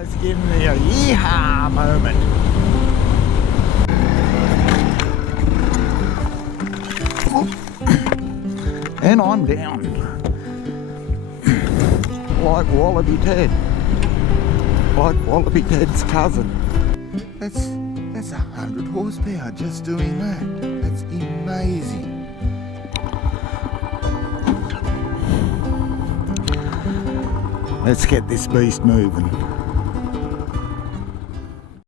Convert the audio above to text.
guys giving me a yeehaw moment. And I'm down. Like Wallaby Ted. Like Wallaby Ted's cousin. That's 100 horsepower just doing that. That's amazing. Let's get this beast moving.